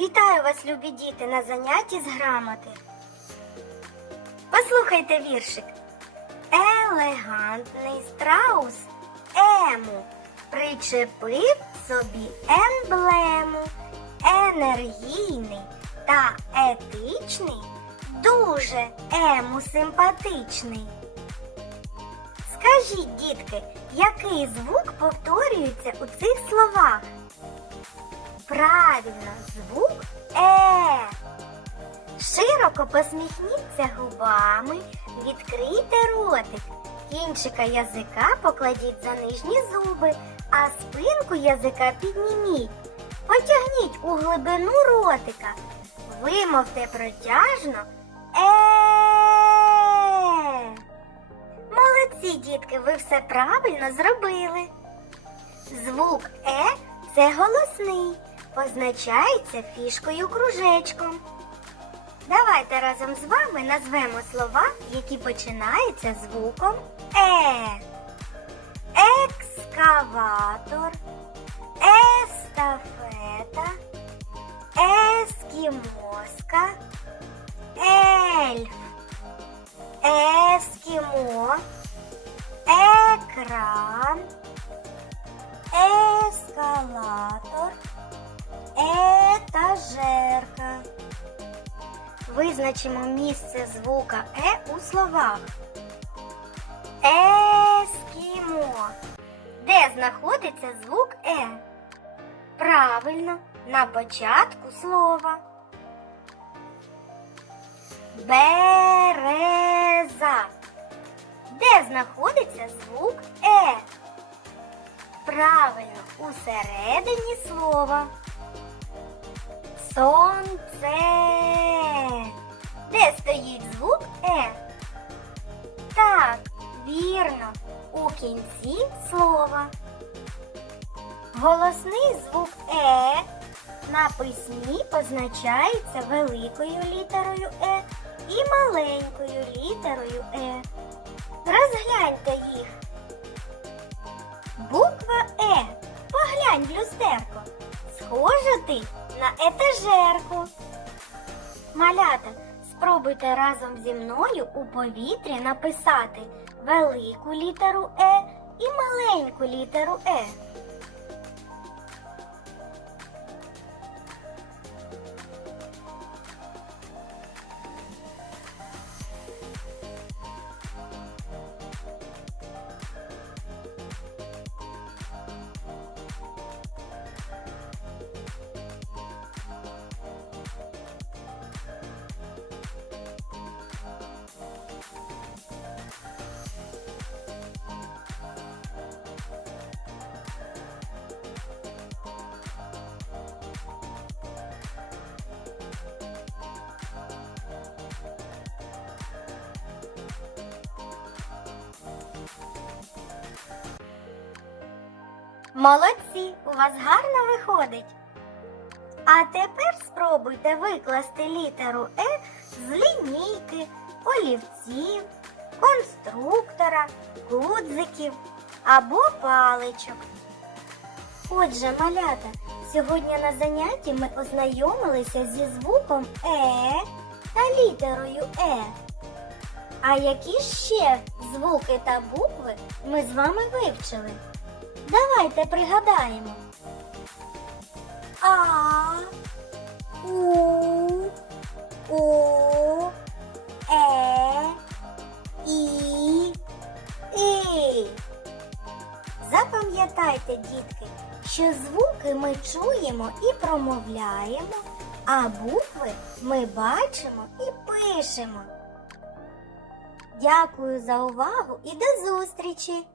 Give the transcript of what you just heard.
Вітаю вас, любі діти, на занятті з грамоти. Послухайте віршик. Елегантний страус ему причепив собі емблему. Енергійний та етичний, дуже ему симпатичний. Скажіть, дітки, який звук повторюється у цих словах? Правильно, звук Е. Широко посміхніться губами, відкрийте ротик. Кінчика язика покладіть за нижні зуби, а спинку язика підніміть. Потягніть у глибину ротика. Вимовте протяжно Е. Молодці, дітки, ви все правильно зробили. Звук Е це голосний, позначається фішкою кружечком. Давайте разом з вами назвемо слова, які починаються звуком Е. Екскаватор, естафета, ескімоска, ельф, ескімо, екран, ескалатор, етажерка. Визначимо місце звука Е у словах. Ескімо. Де знаходиться звук Е? Правильно, на початку слова. Береза. Де знаходиться звук Е? Правильно, усередині слова. Сонце. Де стоїть звук Е? Так, вірно, у кінці слова. Голосний звук Е на письмі позначається великою літерою Е і маленькою літерою Е. Розгляньте їх. Буква Е. Поглянь в люстерко. Схожа ти на етажерку. Малята, спробуйте разом зі мною у повітрі написати велику літеру Е і маленьку літеру Е. Молодці, у вас гарно виходить. А тепер спробуйте викласти літеру Е з лінійки, олівців, конструктора, гудзиків або паличок. Отже, малята, сьогодні на занятті ми ознайомилися зі звуком Е та літерою Е. А які ще звуки та букви ми з вами вивчили? Давайте пригадаємо. А, У, О, Е, І, І. Запам'ятайте, дітки, що звуки ми чуємо і промовляємо, а букви ми бачимо і пишемо. Дякую за увагу і до зустрічі!